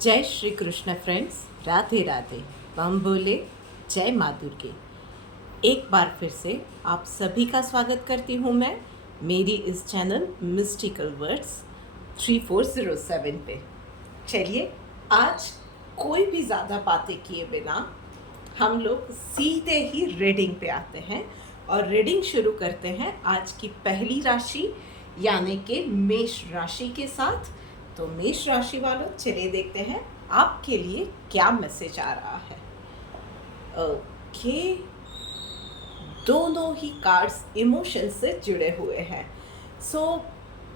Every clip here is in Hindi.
जय श्री कृष्ण फ्रेंड्स, राधे राधे। बम बोले, जय माँ दुर्गे। एक बार फिर से आप सभी का स्वागत करती हूँ मैं मेरी इस चैनल मिस्टिकल वर्ड्स 3407 पे। चलिए, आज कोई भी ज़्यादा बातें किए बिना हम लोग सीधे ही रीडिंग पे आते हैं और रीडिंग शुरू करते हैं आज की पहली राशि यानी कि मेष राशि के साथ। तो मेष राशि वालों, चलिए देखते हैं आपके लिए क्या मैसेज आ रहा है। ओके, दोनों ही कार्ड्स इमोशन से जुड़े हुए हैं। सो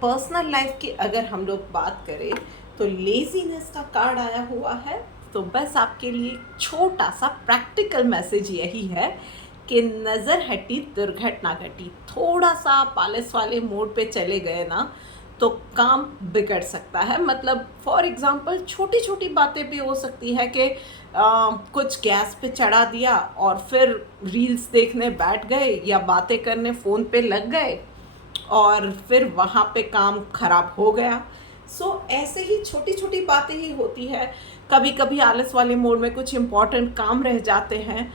पर्सनल लाइफ की अगर हम लोग बात करें तो लेजीनेस का कार्ड आया हुआ है। तो बस आपके लिए छोटा सा प्रैक्टिकल मैसेज यही है कि नज़र हटी दुर्घटना घटी। थोड़ा सा आप आलस वाले मोड पे चले गए ना तो काम बिगड़ सकता है। मतलब फॉर एग्जांपल छोटी छोटी बातें भी हो सकती है कि कुछ गैस पे चढ़ा दिया और फिर रील्स देखने बैठ गए या बातें करने फ़ोन पे लग गए और फिर वहाँ पे काम खराब हो गया। ऐसे ही छोटी छोटी बातें ही होती है। कभी कभी आलस वाले मोड में कुछ इम्पोर्टेंट काम रह जाते हैं।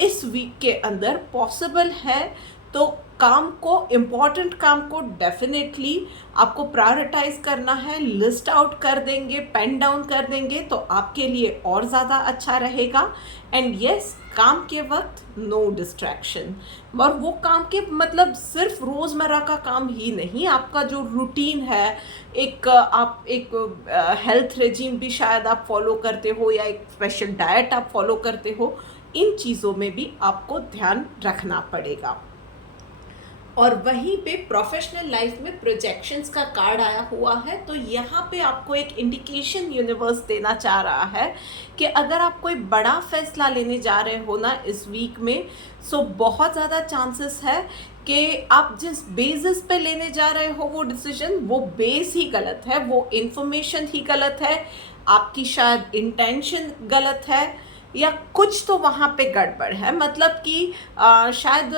इस वीक के अंदर पॉसिबल है तो काम को, इम्पॉर्टेंट काम को डेफिनेटली आपको प्रायोरिटाइज करना है। लिस्ट आउट कर देंगे, पेन डाउन कर देंगे तो आपके लिए और ज़्यादा अच्छा रहेगा। एंड यस, काम के वक्त नो डिस्ट्रैक्शन। और वो काम के मतलब सिर्फ रोज़मर्रा का काम ही नहीं, आपका जो रूटीन है, आप एक हेल्थ रेजिम भी शायद आप फॉलो करते हो या एक स्पेशल डाइट आप फॉलो करते हो, इन चीज़ों में भी आपको ध्यान रखना पड़ेगा। और वहीं पे प्रोफेशनल लाइफ में प्रोजेक्शंस का कार्ड आया हुआ है। तो यहाँ पे आपको एक इंडिकेशन यूनिवर्स देना चाह रहा है कि अगर आप कोई बड़ा फैसला लेने जा रहे हो ना इस वीक में, बहुत ज़्यादा चांसेस है कि आप जिस बेसिस पे लेने जा रहे हो वो डिसीजन, वो बेस ही गलत है, वो इंफॉर्मेशन ही गलत है, आपकी शायद इंटेंशन गलत है या कुछ तो वहाँ पे गड़बड़ है। मतलब कि शायद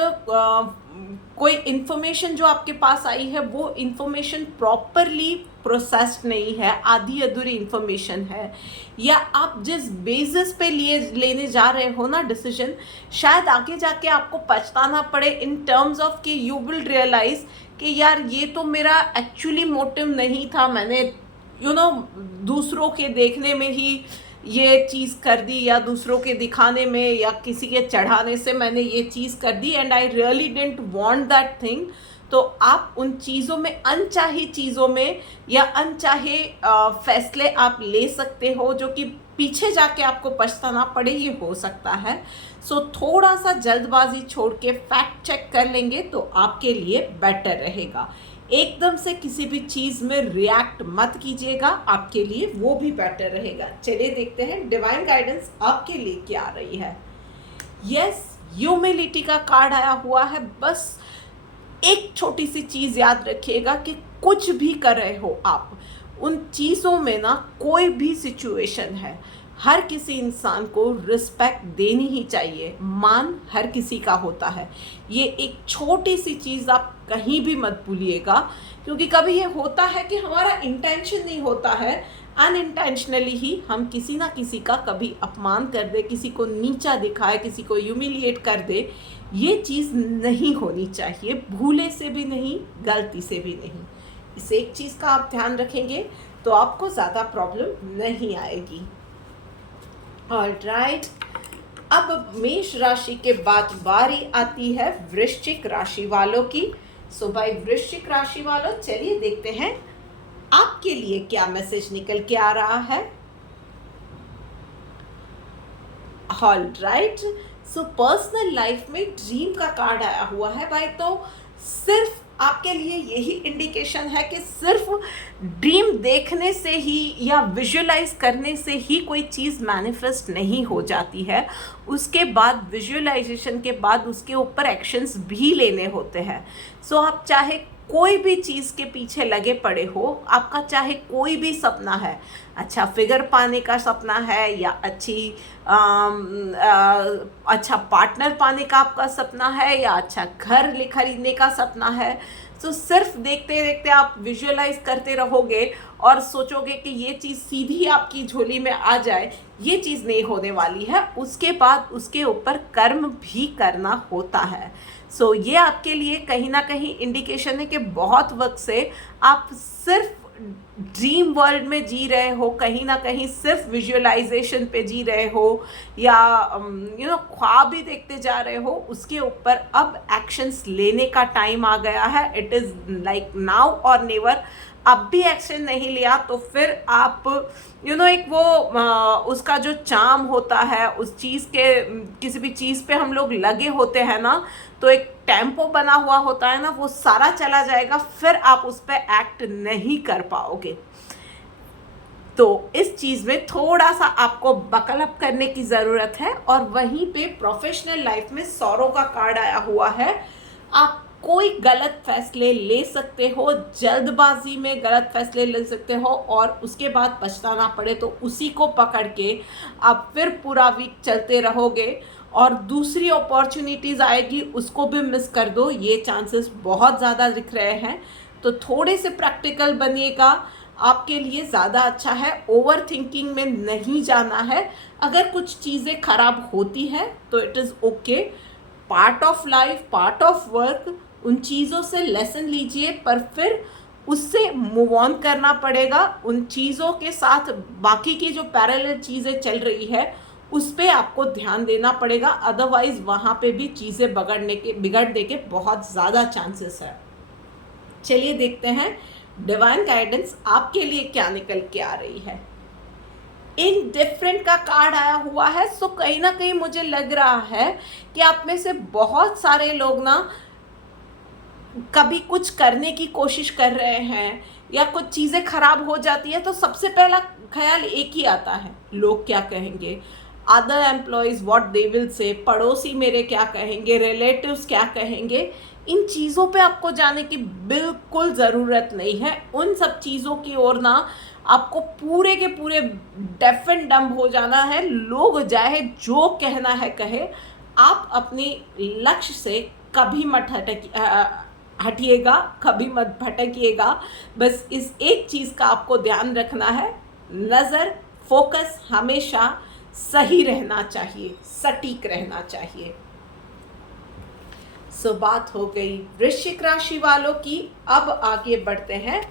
कोई इन्फॉर्मेशन जो आपके पास आई है वो इन्फॉर्मेशन प्रॉपरली प्रोसेस्ड नहीं है, आधी अधूरी इन्फॉर्मेशन है, या आप जिस बेसिस पे लेने जा रहे हो ना डिसीजन, शायद आगे जाके आपको पछताना पड़े इन टर्म्स ऑफ कि यू विल रियलाइज कि यार ये तो मेरा एक्चुअली मोटिव नहीं था, मैंने दूसरों के देखने में ही ये चीज़ कर दी या दूसरों के दिखाने में या किसी के चढ़ाने से मैंने ये चीज़ कर दी and I really didn't want that thing. तो आप उन चीज़ों में, अनचाही चीज़ों में या अनचाहे फैसले आप ले सकते हो जो कि पीछे जाके आपको पछताना पड़े, ये हो सकता है। थोड़ा सा जल्दबाजी छोड़ के फैक्ट चेक कर लेंगे तो आपके लिए बेटर रहेगा। एकदम से किसी भी चीज़ में रिएक्ट मत कीजिएगा, आपके लिए वो भी बेटर रहेगा। चलिए देखते हैं डिवाइन गाइडेंस आपके लिए क्या आ रही है। यस, ह्यूमिलिटी का कार्ड आया हुआ है। बस एक छोटी सी चीज़ याद रखिएगा कि कुछ भी कर रहे हो आप, उन चीज़ों में ना कोई भी सिचुएशन है, हर किसी इंसान को रिस्पेक्ट देनी ही चाहिए। मान हर किसी का होता है, ये एक छोटी सी चीज़ आप कहीं भी मत भूलिएगा। क्योंकि कभी ये होता है कि हमारा इंटेंशन नहीं होता है, अनइंटेंशनली ही हम किसी ना किसी का कभी अपमान कर दे, किसी को नीचा दिखाए, किसी को ह्यूमिलिएट कर दे। ये चीज़ नहीं होनी चाहिए, भूले से भी नहीं, गलती से भी नहीं। इस एक चीज़ का आप ध्यान रखेंगे तो आपको ज़्यादा प्रॉब्लम नहीं आएगी। ऑलराइट, अब मेष राशि के बाद बारी आती है वृश्चिक राशि वालों की। भाई वृश्चिक राशि वालों, चलिए देखते हैं आपके लिए क्या मैसेज निकल के आ रहा है। ऑलराइट, पर्सनल लाइफ में ड्रीम का कार्ड आया हुआ है भाई। तो सिर्फ आपके लिए यही इंडिकेशन है कि सिर्फ ड्रीम देखने से ही या विजुअलाइज करने से ही कोई चीज़ मैनिफेस्ट नहीं हो जाती है। उसके बाद विजुअलाइजेशन के बाद उसके ऊपर एक्शंस भी लेने होते हैं। आप चाहे कोई भी चीज़ के पीछे लगे पड़े हो, आपका चाहे कोई भी सपना है, अच्छा फिगर पाने का सपना है या अच्छा पार्टनर पाने का आपका सपना है या अच्छा घर खरीदने का सपना है, सिर्फ देखते देखते आप विजुअलाइज करते रहोगे और सोचोगे कि ये चीज़ सीधी आपकी झोली में आ जाए, ये चीज़ नहीं होने वाली है। उसके बाद उसके ऊपर कर्म भी करना होता है। सो ये आपके लिए कहीं ना कहीं इंडिकेशन है कि बहुत वक्त से आप सिर्फ ड्रीम वर्ल्ड में जी रहे हो, कहीं ना कहीं सिर्फ विजुअलाइजेशन पे जी रहे हो, या ख्वाब ही देखते जा रहे हो। उसके ऊपर अब एक्शंस लेने का टाइम आ गया है। इट इज़ लाइक नाउ और नेवर। अब भी एक्शन नहीं लिया तो फिर आप एक वो उसका जो चार्म होता है उस चीज़ के, किसी भी चीज़ पे हम लोग लगे होते हैं ना, तो एक टेम्पो बना हुआ होता है ना, वो सारा चला जाएगा, फिर आप उस पर एक्ट नहीं कर पाओगे। तो इस चीज़ में थोड़ा सा आपको बकल अप करने की ज़रूरत है। और वहीं पे प्रोफेशनल लाइफ में सौरों का कार्ड आया हुआ है। आप कोई गलत फैसले ले सकते हो, जल्दबाजी में गलत फैसले ले सकते हो, और उसके बाद पछताना पड़े तो उसी को पकड़ के आप फिर पूरा वीक चलते रहोगे और दूसरी अपॉर्चुनिटीज़ आएगी उसको भी मिस कर दो। ये चांसेस बहुत ज़्यादा दिख रहे हैं। तो थोड़े से प्रैक्टिकल बनिएगा, आपके लिए ज़्यादा अच्छा है। ओवर थिंकिंग में नहीं जाना है। अगर कुछ चीज़ें खराब होती हैं तो it is okay, part of life, part of work. उन चीज़ों से लेसन लीजिए, पर फिर उससे मूव ऑन करना पड़ेगा। उन चीज़ों के साथ बाकी की जो पैरेलल चीज़ें चल रही है उस पर आपको ध्यान देना पड़ेगा, अदरवाइज़ वहाँ पे भी चीज़ें बिगड़ने के बहुत ज़्यादा चांसेस है। चलिए देखते हैं डिवाइन गाइडेंस आपके लिए क्या निकल के आ रही है। इनडिफरेंट का कार्ड आया हुआ है। सो कहीं ना कहीं मुझे लग रहा है कि आप में से बहुत सारे लोग ना कभी कुछ करने की कोशिश कर रहे हैं या कुछ चीज़ें खराब हो जाती है तो सबसे पहला ख्याल एक ही आता है, लोग क्या कहेंगे, other employees what they will say, पड़ोसी मेरे क्या कहेंगे, रिलेटिव्स क्या कहेंगे। इन चीज़ों पे आपको जाने की बिल्कुल ज़रूरत नहीं है। उन सब चीज़ों की ओर ना आपको पूरे के पूरे डेफ एंड डम हो जाना है। लोग चाहे जो कहना है कहे, आप अपनी लक्ष्य से कभी मत हटिएगा, कभी मत भटकिएगा। बस इस एक चीज़ का आपको ध्यान रखना है, नज़र फोकस हमेशा सही रहना चाहिए, सटीक रहना चाहिए। सो बात हो गई वृश्चिक राशि वालों की। अब आगे बढ़ते हैं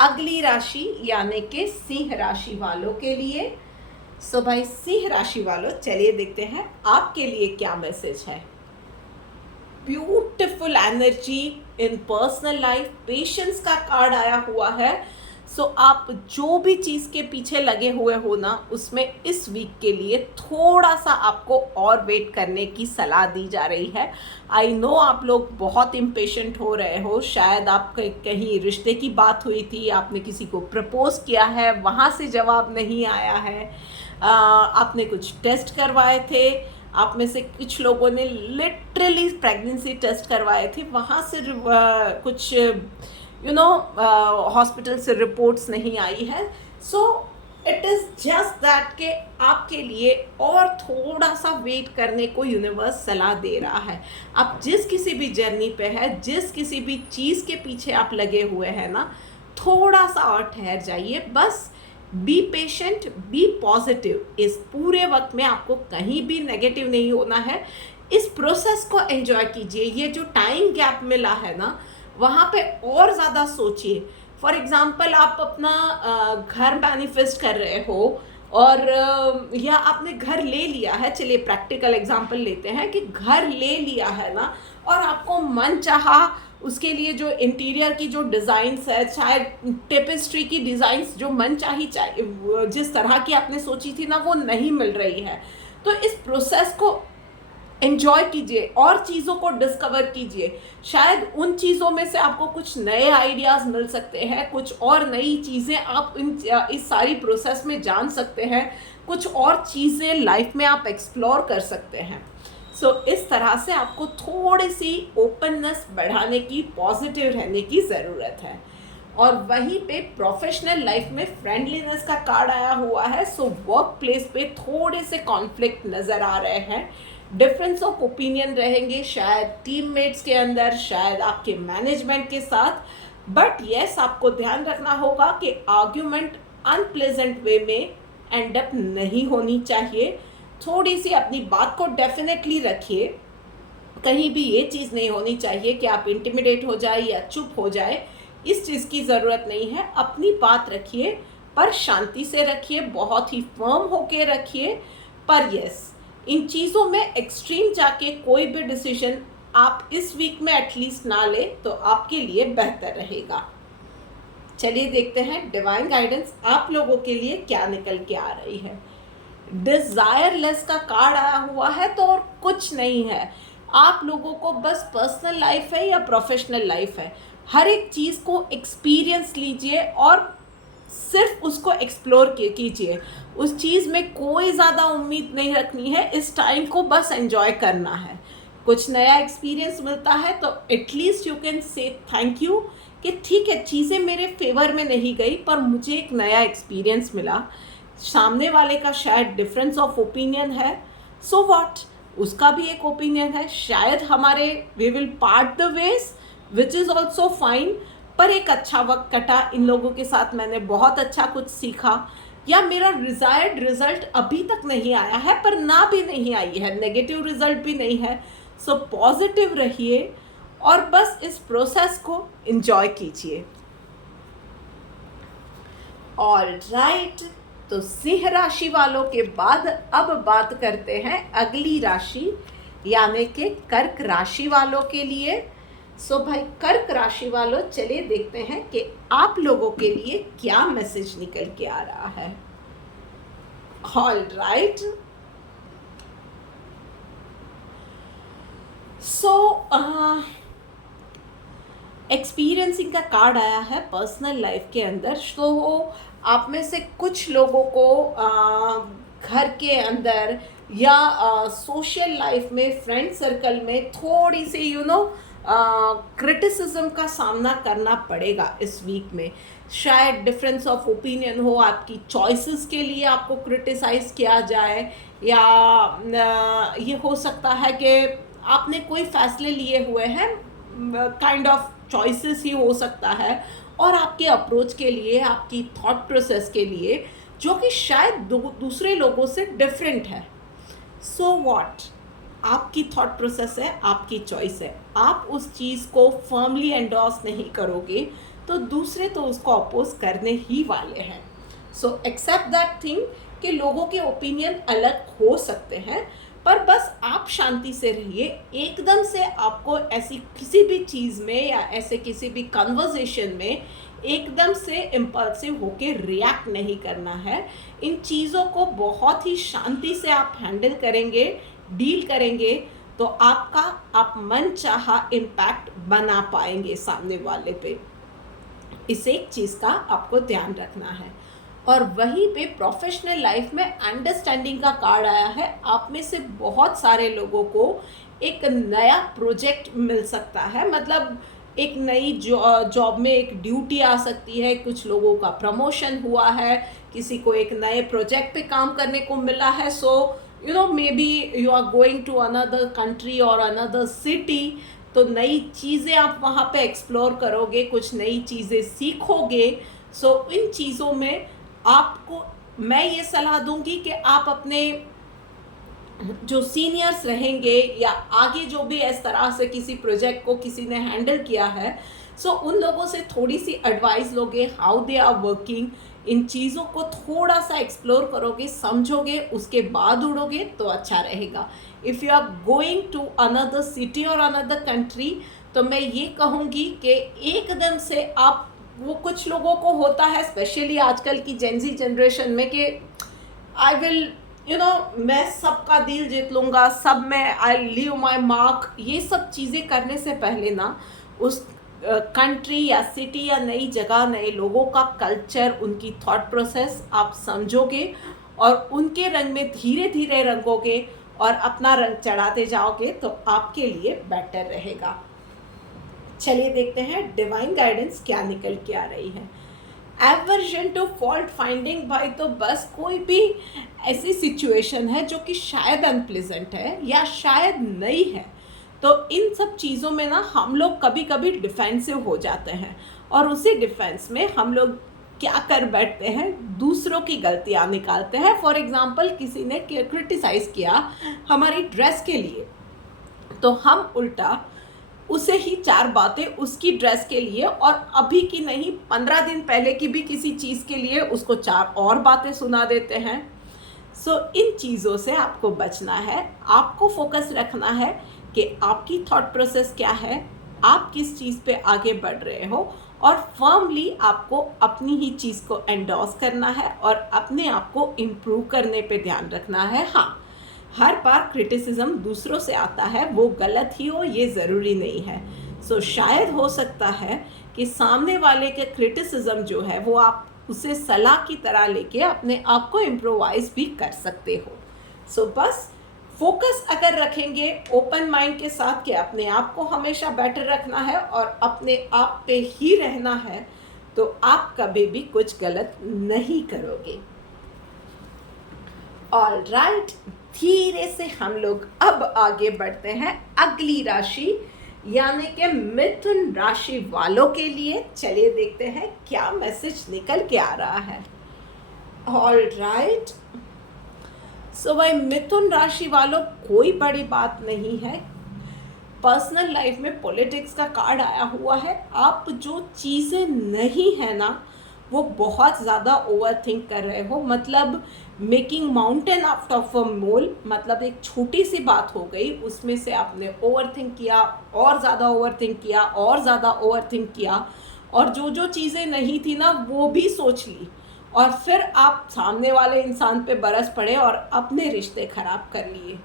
अगली राशि यानी कि सिंह राशि वालों के लिए। सो भाई सिंह राशि वालों, चलिए देखते हैं आपके लिए क्या मैसेज है। Beautiful energy in personal life, patience का कार्ड आया हुआ है। सो आप जो भी चीज़ के पीछे लगे हुए हो ना, उसमें इस वीक के लिए थोड़ा सा आपको और वेट करने की सलाह दी जा रही है। आई नो आप लोग बहुत इम्पेशेंट हो रहे हो। शायद आप कहीं रिश्ते की बात हुई थी, आपने किसी को प्रपोज किया है, वहाँ से जवाब नहीं आया है। आपने कुछ टेस्ट करवाए थे, आप में से कुछ लोगों ने लिटरली प्रेगनेंसी टेस्ट करवाए थे, वहाँ से कुछ हॉस्पिटल से रिपोर्ट्स नहीं आई है। So it is just that कि आपके लिए और थोड़ा सा वेट करने को यूनिवर्स सलाह दे रहा है। आप जिस किसी भी जर्नी पे है, जिस किसी भी चीज़ के पीछे आप लगे हुए हैं ना, थोड़ा सा और ठहर जाइए। बस बी पेशेंट, बी पॉजिटिव। इस पूरे वक्त में आपको कहीं भी नेगेटिव नहीं होना है। इस प्रोसेस को एंजॉय कीजिए। ये जो टाइम गैप मिला है ना, वहाँ पे और ज़्यादा सोचिए। फॉर एग्ज़ाम्पल आप अपना घर मैनिफेस्ट कर रहे हो और या आपने घर ले लिया है। चलिए प्रैक्टिकल एग्जांपल लेते हैं कि घर ले लिया है ना, और आपको मन चाहा उसके लिए जो इंटीरियर की जो डिज़ाइंस है, चाहे टेपेस्ट्री की डिज़ाइंस जो मन चाही, चाहे जिस तरह की आपने सोची थी ना, वो नहीं मिल रही है। तो इस प्रोसेस को एंजॉय कीजिए और चीज़ों को डिस्कवर कीजिए। शायद उन चीज़ों में से आपको कुछ नए आइडियाज़ मिल सकते हैं, कुछ और नई चीज़ें आप इस सारी प्रोसेस में जान सकते हैं, कुछ और चीज़ें लाइफ में आप एक्सप्लोर कर सकते हैं। सो इस तरह से आपको थोड़ी सी ओपननेस बढ़ाने की, पॉजिटिव रहने की ज़रूरत है। और वहीं पे प्रोफेशनल लाइफ में फ्रेंडलीनेस का कार्ड आया हुआ है। सो वर्क प्लेस पे थोड़े से कॉन्फ्लिक्ट नज़र आ रहे हैं, डिफरेंस ऑफ ओपिनियन रहेंगे, शायद टीममेट्स के अंदर, शायद आपके मैनेजमेंट के साथ। बट यस, आपको ध्यान रखना होगा कि आर्ग्यूमेंट अनप्लेजेंट वे में एंड अप नहीं होनी चाहिए। थोड़ी सी अपनी बात को डेफिनेटली रखिए, कहीं भी ये चीज़ नहीं होनी चाहिए कि आप इंटिमिडेट हो जाए या चुप हो जाए, इस चीज़ की ज़रूरत नहीं है। अपनी बात रखिए पर शांति से रखिए, बहुत ही फर्म होके रखिए। पर यस, इन चीज़ों में एक्सट्रीम जाके कोई भी डिसीजन आप इस वीक में एटलीस्ट ना ले तो आपके लिए बेहतर रहेगा। चलिए देखते हैं डिवाइन गाइडेंस आप लोगों के लिए क्या निकल के आ रही है। डिजायरलेस का कार्ड आया हुआ है तो और कुछ नहीं है। आप लोगों को बस पर्सनल लाइफ है या प्रोफेशनल लाइफ है, हर एक चीज़ को एक्सपीरियंस लीजिए और सिर्फ उसको एक्सप्लोर कीजिए। उस चीज़ में कोई ज़्यादा उम्मीद नहीं रखनी है, इस टाइम को बस एंजॉय करना है। कुछ नया एक्सपीरियंस मिलता है तो at least you can say thank you कि ठीक है, चीज़ें मेरे फेवर में नहीं गई पर मुझे एक नया एक्सपीरियंस मिला। सामने वाले का शायद डिफरेंस ऑफ ओपिनियन है, सो व्हाट, उसका भी एक ओपिनियन है, शायद हमारे we will part the ways which is also fine. पर एक अच्छा वक्त कटा इन लोगों के साथ, मैंने बहुत अच्छा कुछ सीखा, या मेरा डिज़ायर्ड रिजल्ट अभी तक नहीं आया है पर ना भी नहीं आई है, नेगेटिव रिजल्ट भी नहीं है। सो पॉजिटिव रहिए और बस इस प्रोसेस को एंजॉय कीजिए। ऑल राइट, तो सिंह राशि वालों के बाद अब बात करते हैं अगली राशि यानी कि कर्क राशि वालों के लिए। सो भाई कर्क राशि वालों, चलिए देखते हैं कि आप लोगों के लिए क्या मैसेज निकल के आ रहा है। ऑल राइट, सो एक्सपीरियंसिंग का कार्ड आया है पर्सनल लाइफ के अंदर। तो आप में से कुछ लोगों को घर के अंदर या सोशल लाइफ में, फ्रेंड सर्कल में थोड़ी सी क्रिटिसिज्म का सामना करना पड़ेगा इस वीक में। शायद डिफरेंस ऑफ ओपिनियन हो, आपकी चॉइसेस के लिए आपको क्रिटिसाइज किया जाए, या ये हो सकता है कि आपने कोई फैसले लिए हुए हैं, काइंड ऑफ चॉइसेस ही हो सकता है, और आपके अप्रोच के लिए, आपकी थॉट प्रोसेस के लिए जो कि शायद दूसरे लोगों से डिफरेंट है। सो व्हाट, आपकी थॉट प्रोसेस है, आपकी चॉइस है, आप उस चीज़ को फर्मली एंडोर्स नहीं करोगे तो दूसरे तो उसको अपोज करने ही वाले हैं। सो एक्सेप्ट दैट थिंग कि लोगों के ओपिनियन अलग हो सकते हैं, पर बस आप शांति से रहिए। एकदम से आपको ऐसी किसी भी चीज़ में या ऐसे किसी भी कन्वर्सेशन में एकदम से इम्पल्सिव होके रिएक्ट नहीं करना है। इन चीज़ों को बहुत ही शांति से आप हैंडल करेंगे, डील करेंगे तो आप मन चाहा इम्पैक्ट बना पाएंगे सामने वाले पे। इस एक चीज़ का आपको ध्यान रखना है। और वहीं पे प्रोफेशनल लाइफ में अंडरस्टैंडिंग का कार्ड आया है। आप में से बहुत सारे लोगों को एक नया प्रोजेक्ट मिल सकता है, मतलब एक नई जॉब में एक ड्यूटी आ सकती है, कुछ लोगों का प्रमोशन हुआ है, किसी को एक नए प्रोजेक्ट पे काम करने को मिला है। So maybe you are going to another country और अनदर सिटी, तो नई चीज़ें आप वहाँ पे एक्सप्लोर करोगे, कुछ नई चीज़ें सीखोगे। सो इन चीज़ों में आपको मैं ये सलाह दूंगी कि आप अपने जो सीनियर्स रहेंगे या आगे जो भी इस तरह से किसी प्रोजेक्ट को किसी ने हैंडल किया है, सो उन लोगों से थोड़ी सी एडवाइस लोगे, हाउ दे आर वर्किंग, इन चीज़ों को थोड़ा सा एक्सप्लोर करोगे, समझोगे, उसके बाद उड़ोगे तो अच्छा रहेगा। If you are going to another city और अनदर कंट्री, तो मैं ये कहूँगी कि एकदम से आप, वो कुछ लोगों को होता है स्पेशली आजकल की जेनजी जनरेशन में कि आई विल मैं सबका दिल जीत लूँगा, सब में आई लीव माई मार्क। ये सब चीज़ें करने से पहले ना उस कंट्री या सिटी या नई जगह, नए लोगों का कल्चर, उनकी थॉट प्रोसेस आप समझोगे और उनके रंग में धीरे धीरे रंगोगे और अपना रंग चढ़ाते जाओगे तो आपके लिए बेटर रहेगा। चलिए देखते हैं डिवाइन गाइडेंस क्या निकल के आ रही है। एवर्जन टू फॉल्ट फाइंडिंग, भाई तो बस कोई भी ऐसी सिचुएशन है जो कि शायद अनप्लेजेंट है या शायद नई है, तो इन सब चीज़ों में ना हम लोग कभी कभी डिफेंसिव हो जाते हैं और उसी डिफेंस में हम लोग क्या कर बैठते हैं, दूसरों की गलतियाँ निकालते हैं। फॉर एग्जांपल किसी ने क्रिटिसाइज़ किया हमारी ड्रेस के लिए, तो हम उल्टा उसे ही 4 बातें उसकी ड्रेस के लिए, और अभी की नहीं 15 दिन पहले की भी किसी चीज़ के लिए उसको 4 और बातें सुना देते हैं। सो इन चीज़ों से आपको बचना है। आपको फोकस रखना है कि आपकी थॉट प्रोसेस क्या है, आप किस चीज़ पे आगे बढ़ रहे हो, और फर्मली आपको अपनी ही चीज़ को एंडोर्स करना है और अपने आप को इम्प्रूव करने पे ध्यान रखना है। हाँ, हर बार क्रिटिसिज्म दूसरों से आता है, वो गलत ही हो ये ज़रूरी नहीं है। सो शायद हो सकता है कि सामने वाले के क्रिटिसिज्म जो है वो आप उसे सलाह की तरह लेके अपने आप को इम्प्रोवाइज भी कर सकते हो। सो बस फोकस अगर रखेंगे ओपन माइंड के साथ कि अपने आप को हमेशा बेटर रखना है और अपने आप पे ही रहना है, तो आप कभी भी कुछ गलत नहीं करोगे। ऑल राइट, धीरे से हम लोग अब आगे बढ़ते हैं अगली राशि यानी कि मिथुन राशि वालों के लिए। चलिए देखते हैं क्या मैसेज निकल के आ रहा है। ऑल राइट, सो भाई मिथुन राशि वालों, कोई बड़ी बात नहीं है। पर्सनल लाइफ में पॉलिटिक्स का कार्ड आया हुआ है। आप जो चीज़ें नहीं है ना वो बहुत ज़्यादा ओवर थिंक कर रहे हो, मतलब making mountain out of a mole, मतलब एक छोटी सी बात हो गई उसमें से आपने ओवर थिंक किया, और ज़्यादा ओवर थिंक किया, और ज़्यादा ओवर थिंक किया, और जो जो चीज़ें नहीं थी ना वो भी सोच ली, और फिर आप सामने वाले इंसान पे बरस पड़े और अपने रिश्ते ख़राब कर लिए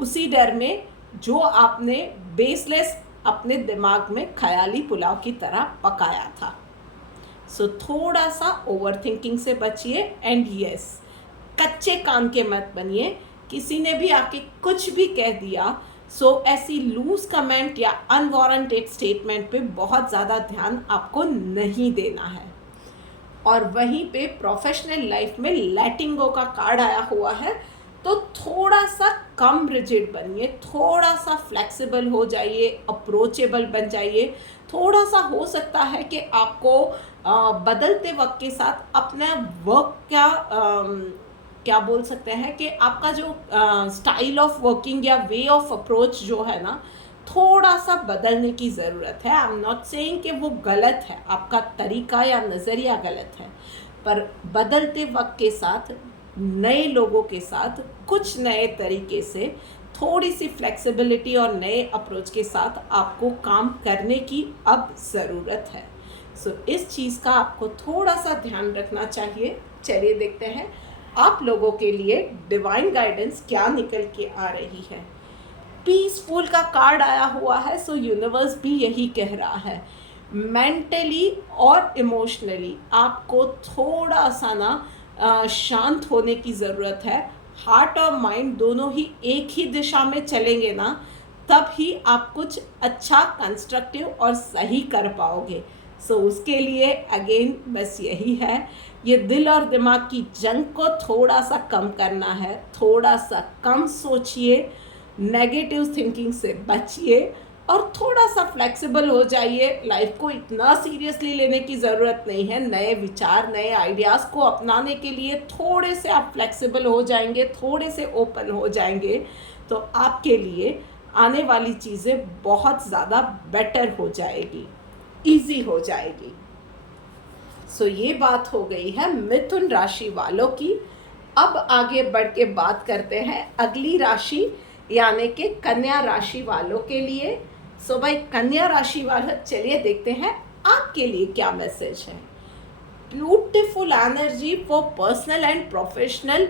उसी डर में जो आपने बेसलेस अपने दिमाग में ख्याली पुलाव की तरह पकाया था। सो थोड़ा सा ओवर थिंकिंग से बचिए, एंड यस, कच्चे कान के मत बनिए। किसी ने भी आके कुछ भी कह दिया, सो ऐसी लूज कमेंट या अनवारंटेड स्टेटमेंट पे बहुत ज़्यादा ध्यान आपको नहीं देना है। और वहीं पे प्रोफेशनल लाइफ में लेटिंग गो का कार्ड आया हुआ है, तो थोड़ा सा कम रिजिड बनिए, थोड़ा सा फ्लेक्सिबल हो जाइए, अप्रोचेबल बन जाइए। थोड़ा सा हो सकता है कि आपको बदलते वक्त के साथ अपना वर्क क्या बोल सकते हैं कि आपका जो स्टाइल ऑफ वर्किंग या वे ऑफ अप्रोच जो है ना, थोड़ा सा बदलने की ज़रूरत है। आई एम नॉट सेइंग कि वो गलत है, आपका तरीका या नज़रिया गलत है, पर बदलते वक्त के साथ, नए लोगों के साथ, कुछ नए तरीके से, थोड़ी सी फ्लेक्सिबिलिटी और नए अप्रोच के साथ आपको काम करने की अब ज़रूरत है। सो इस चीज़ का आपको थोड़ा सा ध्यान रखना चाहिए। चलिए देखते हैं आप लोगों के लिए डिवाइन गाइडेंस क्या निकल के आ रही है। पीसफुल का कार्ड आया हुआ है, सो यूनिवर्स भी यही कह रहा है। मेंटली और इमोशनली आपको थोड़ा सा ना शांत होने की ज़रूरत है। हार्ट और माइंड दोनों ही एक ही दिशा में चलेंगे ना, तब ही आप कुछ अच्छा, कंस्ट्रक्टिव और सही कर पाओगे। सो उसके लिए अगेन बस यही है, ये दिल और दिमाग की जंग को थोड़ा सा कम करना है। थोड़ा सा कम सोचिए, नेगेटिव थिंकिंग से बचिए, और थोड़ा सा फ्लेक्सिबल हो जाइए। लाइफ को इतना सीरियसली लेने की ज़रूरत नहीं है। नए विचार, नए आइडियाज़ को अपनाने के लिए थोड़े से आप फ्लेक्सिबल हो जाएंगे, थोड़े से ओपन हो जाएंगे, तो आपके लिए आने वाली चीज़ें बहुत ज़्यादा बेटर हो जाएगी, इजी हो जाएगी। सो ये बात हो गई है मिथुन राशि वालों की। अब आगे बढ़ के बात करते हैं अगली राशि यानी कि कन्या राशि वालों के लिए। सो भाई कन्या राशि वाले, चलिए देखते हैं आपके लिए क्या मैसेज है। Beautiful energy for personal and professional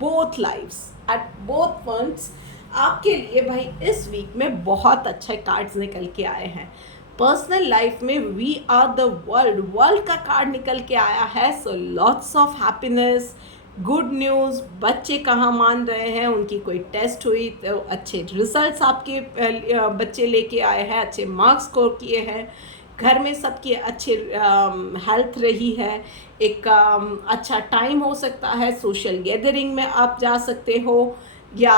both lifes at both points. आपके लिए भाई इस वीक में बहुत अच्छे कार्ड्स निकल के आए हैं। पर्सनल लाइफ में वी आर द वर्ल्ड का कार्ड निकल के आया है। So lots of happiness, good news. बच्चे कहाँ मान रहे हैं, उनकी कोई टेस्ट हुई तो अच्छे रिजल्ट्स आपके बच्चे लेके आए हैं, अच्छे मार्क्स स्कोर किए हैं, घर में सबकी अच्छी हेल्थ रही है, एक अच्छा टाइम हो सकता है, सोशल गैदरिंग में आप जा सकते हो, या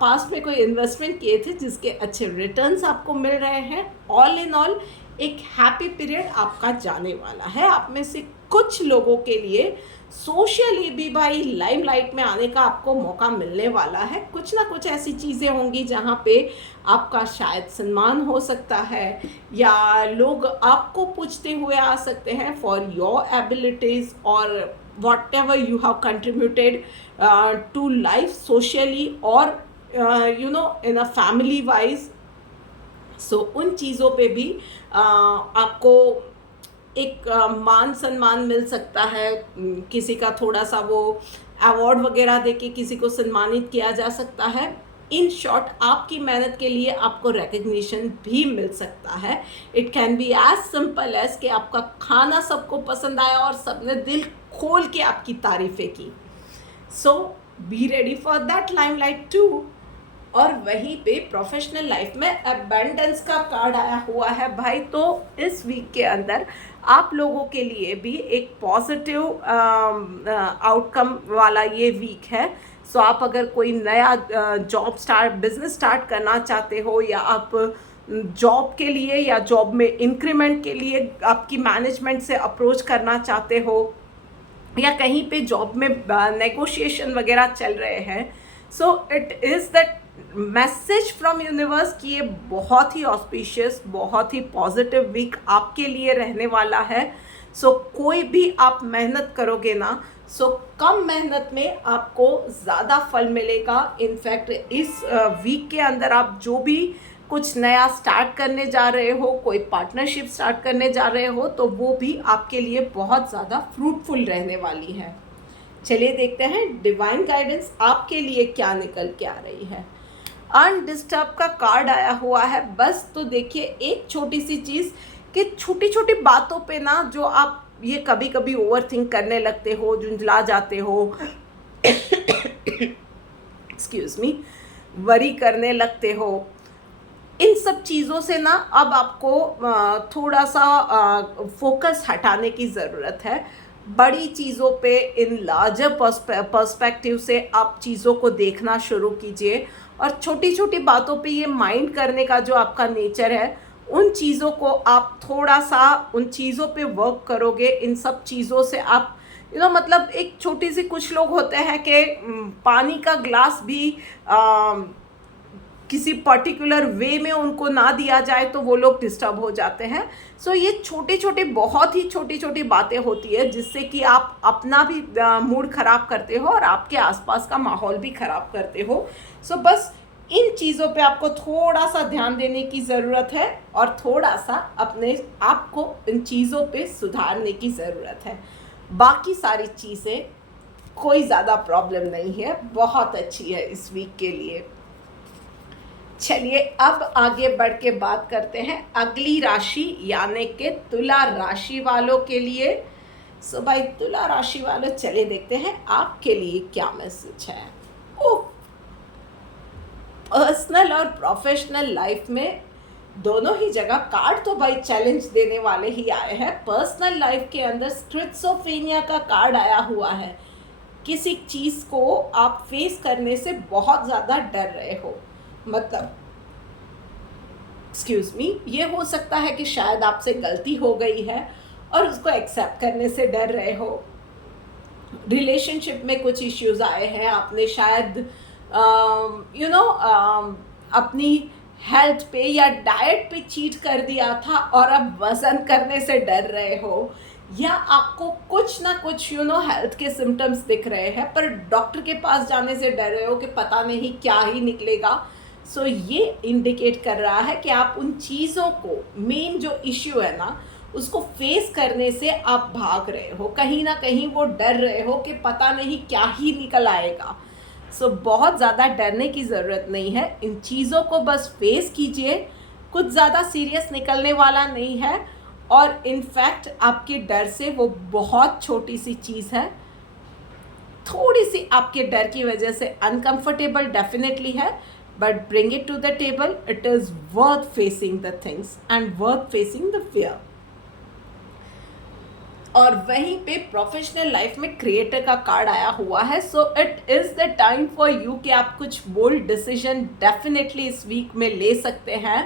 पास्ट में कोई इन्वेस्टमेंट किए थे जिसके अच्छे रिटर्न्स आपको मिल रहे हैं। ऑल इन ऑल एक हैप्पी पीरियड आपका जाने वाला है। आप में से कुछ लोगों के लिए सोशली भी भाई लाइमलाइट में आने का आपको मौका मिलने वाला है। कुछ ना कुछ ऐसी चीज़ें होंगी जहाँ पे आपका शायद सम्मान हो सकता है, या लोग आपको पूछते हुए आ सकते हैं फॉर योर एबिलिटीज़ और whatever you have contributed to life socially और इन अ फैमिली वाइज। सो उन चीज़ों पे भी आपको एक मान सम्मान मिल सकता है। किसी का थोड़ा सा वो अवार्ड वगैरह देके किसी को सम्मानित किया जा सकता है। इन शॉर्ट आपकी मेहनत के लिए आपको रिकग्निशन भी मिल सकता है। It can be as simple as कि आपका खाना सबको पसंद आया और सबने दिल खोल के आपकी तारीफ़ें की। So be ready for that limelight too. और वहीं पे प्रोफेशनल लाइफ में अबंडेंस का कार्ड आया हुआ है भाई। तो इस वीक के अंदर आप लोगों के लिए भी एक पॉजिटिव आउटकम वाला ये वीक है। सो आप अगर कोई नया बिजनेस स्टार्ट करना चाहते हो, या आप जॉब के लिए या जॉब में इंक्रीमेंट के लिए आपकी मैनेजमेंट से अप्रोच करना चाहते हो, या कहीं पे जॉब में नेगोशिएशन वगैरह चल रहे हैं, so it is that message from universe कि ये बहुत ही ऑस्पिशियस, बहुत ही पॉजिटिव वीक आपके लिए रहने वाला है। सो कोई भी आप मेहनत करोगे ना, सो कम मेहनत में आपको ज़्यादा फल मिलेगा। इनफैक्ट इस वीक के अंदर आप जो भी कुछ नया स्टार्ट करने जा रहे हो, कोई पार्टनरशिप स्टार्ट करने जा रहे हो, तो वो भी आपके लिए बहुत ज़्यादा फ्रूटफुल रहने वाली है। चलिए देखते हैं डिवाइन गाइडेंस आपके लिए क्या निकल के आ रही है। अनडिस्टर्ब का कार्ड आया हुआ है। बस तो देखिए एक छोटी सी चीज़ कि छोटी छोटी बातों पे ना जो आप ये कभी कभी ओवर थिंक करने लगते हो, झुंझला जाते हो, एक्सक्यूज़ मी, वरी करने लगते हो, इन सब चीज़ों से ना अब आपको थोड़ा सा फोकस हटाने की ज़रूरत है। बड़ी चीज़ों पे इन लार्जर पर्सपेक्टिव से आप चीज़ों को देखना शुरू कीजिए, और छोटी छोटी बातों पे ये माइंड करने का जो आपका नेचर है, उन चीज़ों को आप थोड़ा सा उन चीज़ों पे वर्क करोगे। इन सब चीज़ों से आप मतलब एक छोटी सी, कुछ लोग होते हैं कि पानी का ग्लास भी किसी पर्टिकुलर वे में उनको ना दिया जाए तो वो लोग डिस्टर्ब हो जाते हैं। सो ये छोटी छोटी, बहुत ही छोटी छोटी बातें होती है जिससे कि आप अपना भी मूड ख़राब करते हो और आपके आसपास का माहौल भी ख़राब करते हो। सो बस इन चीज़ों पे आपको थोड़ा सा ध्यान देने की ज़रूरत है, और थोड़ा सा अपने आप को इन चीज़ों पे सुधारने की ज़रूरत है। बाकी सारी चीज़ें कोई ज़्यादा प्रॉब्लम नहीं है, बहुत अच्छी है इस वीक के लिए। चलिए अब आगे बढ़ के बात करते हैं अगली राशि यानी कि तुला राशि वालों के लिए। सो भाई तुला राशि वालों, चलिए देखते हैं आपके लिए क्या मैसेज है। पर्सनल और प्रोफेशनल लाइफ में दोनों ही जगह कार्ड तो भाई चैलेंज देने वाले ही आए हैं। पर्सनल लाइफ के अंदर स्किज़ोफ्रेनिया का कार्ड आया हुआ है। किसी चीज़ को आप फेस करने से बहुत ज़्यादा डर रहे हो, मतलब एक्सक्यूज़ मी, ये हो सकता है कि शायद आपसे गलती हो गई है और उसको एक्सेप्ट करने से डर रहे हो। रिलेशनशिप में कुछ इश्यूज आए हैं, आपने शायद अपनी हेल्थ पे या डाइट पे चीट कर दिया था और अब वज़न करने से डर रहे हो, या आपको कुछ ना कुछ हेल्थ के सिम्टम्स दिख रहे हैं पर डॉक्टर के पास जाने से डर रहे हो कि पता नहीं क्या ही निकलेगा। सो ये इंडिकेट कर रहा है कि आप उन चीज़ों को, मेन जो इश्यू है ना, उसको फेस करने से आप भाग रहे हो, कहीं ना कहीं वो डर रहे हो कि पता नहीं क्या ही निकल आएगा। सो बहुत ज़्यादा डरने की ज़रूरत नहीं है, इन चीज़ों को बस फेस कीजिए। कुछ ज़्यादा सीरियस निकलने वाला नहीं है, और इनफैक्ट आपके डर से वो बहुत छोटी सी चीज़ है, थोड़ी सी आपके डर की वजह से अनकंफर्टेबल डेफिनेटली है, but bring it to the table. It is worth facing the things and worth facing the fear. और वहीं पे प्रोफेशनल लाइफ में क्रिएटर का कार्ड आया हुआ है। So it is the time for you कि आप कुछ बोल्ड डिसीजन डेफिनेटली इस वीक में ले सकते हैं।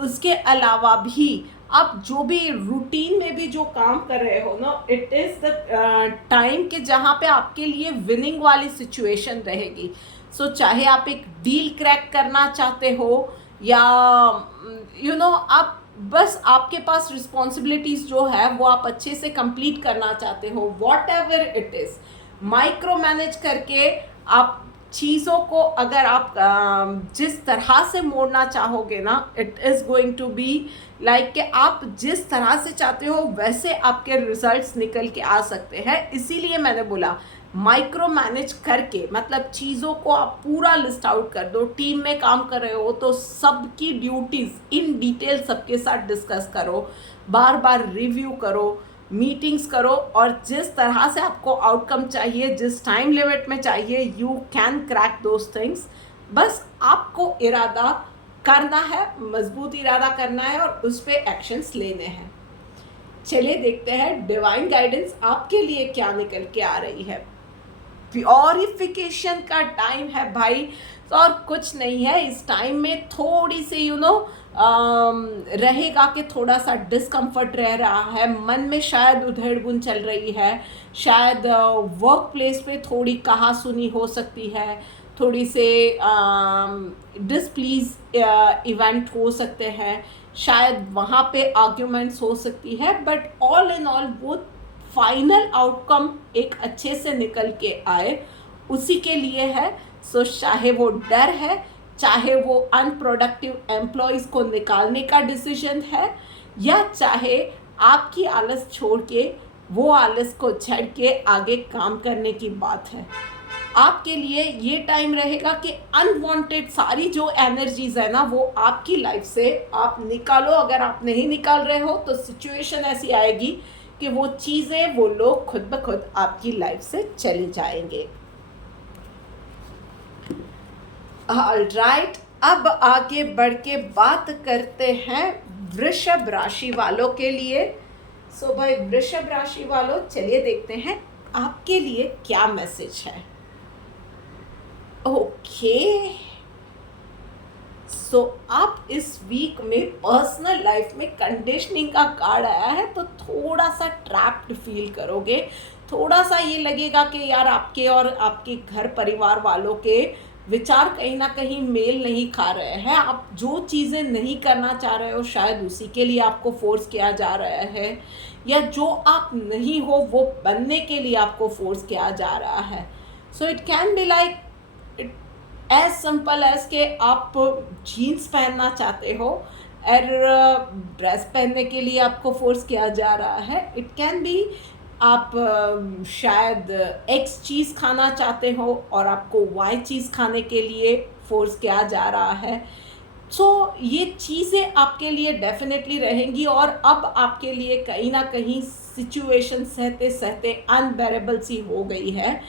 उसके अलावा भी आप जो भी रूटीन में भी जो काम कर रहे हो ना, इट इज़ द टाइम के जहाँ पे आपके लिए विनिंग वाली सिचुएशन रहेगी। सो चाहे आप एक डील क्रैक करना चाहते हो या आप बस आपके पास रिस्पॉन्सिबिलिटीज़ जो है वो आप अच्छे से कंप्लीट करना चाहते हो, what ever it is, micro manage करके आप चीज़ों को अगर आप जिस तरह से मोड़ना चाहोगे ना, it is going to be like कि आप जिस तरह से चाहते हो वैसे आपके रिजल्ट्स निकल के आ सकते हैं। इसीलिए मैंने बोला माइक्रो मैनेज करके, मतलब चीज़ों को आप पूरा लिस्ट आउट कर दो। टीम में काम कर रहे हो तो सबकी ड्यूटीज़ इन डिटेल सबके साथ डिस्कस करो, बार बार रिव्यू करो, मीटिंग्स करो, और जिस तरह से आपको आउटकम चाहिए, जिस टाइम लिमिट में चाहिए, you can crack those things. बस आपको इरादा करना है, मजबूत इरादा करना है और उस पर एक्शंस लेने हैं। चलिए देखते हैं डिवाइन गाइडेंस आपके लिए क्या निकल के आ रही है। प्योरिफिकेशन का टाइम है भाई, तो और कुछ नहीं है। इस टाइम में थोड़ी सी रहेगा कि थोड़ा सा डिस्कम्फर्ट रह रहा है, मन में शायद उधेड़-बुन चल रही है, शायद वर्क प्लेस पे थोड़ी कहा सुनी हो सकती है, थोड़ी से डिसप्लीज इवेंट हो सकते हैं, शायद वहाँ पे आर्ग्यूमेंट्स हो सकती है, बट ऑल इन ऑल वो फाइनल आउटकम एक अच्छे से निकल के आए उसी के लिए है। सो चाहे वो डर है, चाहे वो अनप्रोडक्टिव एम्प्लॉयज़ को निकालने का डिसीजन है, या चाहे आपकी आलस छोड़ के वो आलस को झड़ के आगे काम करने की बात है, आपके लिए ये टाइम रहेगा कि अनवांटेड सारी जो एनर्जीज है ना वो आपकी लाइफ से आप निकालो। अगर आप नहीं निकाल रहे हो तो सिचुएशन ऐसी आएगी कि वो चीज़ें, वो लोग खुद ब खुद आपकी लाइफ से चले जाएंगे। ऑलराइट, अब आगे बढ़ के बात करते हैं वृषभ राशि वालों के लिए। सो भाई वृषभ राशि वालों, चलिए देखते हैं आपके लिए क्या मैसेज है। ओके, सो आप इस वीक में पर्सनल लाइफ में कंडीशनिंग का कार्ड आया है, तो थोड़ा सा ट्रैप्ड फील करोगे, थोड़ा सा ये लगेगा कि यार आपके और आपके घर परिवार वालों के विचार कहीं ना कहीं मेल नहीं खा रहे हैं। आप जो चीज़ें नहीं करना चाह रहे हो शायद उसी के लिए आपको फोर्स किया जा रहा है, या जो आप नहीं हो वो बनने के लिए आपको फोर्स किया जा रहा है। So it can be like as simple as के आप जीन्स पहनना चाहते हो और ड्रेस पहनने के लिए आपको फोर्स किया जा रहा है। इट कैन बी आप शायद एक्स चीज़ खाना चाहते हो और आपको वाई चीज़ खाने के लिए फोर्स किया जा रहा है। सो ये चीज़ें आपके लिए डेफिनेटली रहेंगी, और अब आपके लिए कहीं ना कहीं सिचुएशन सहते सहते अनबेरेबल सी हो गई है।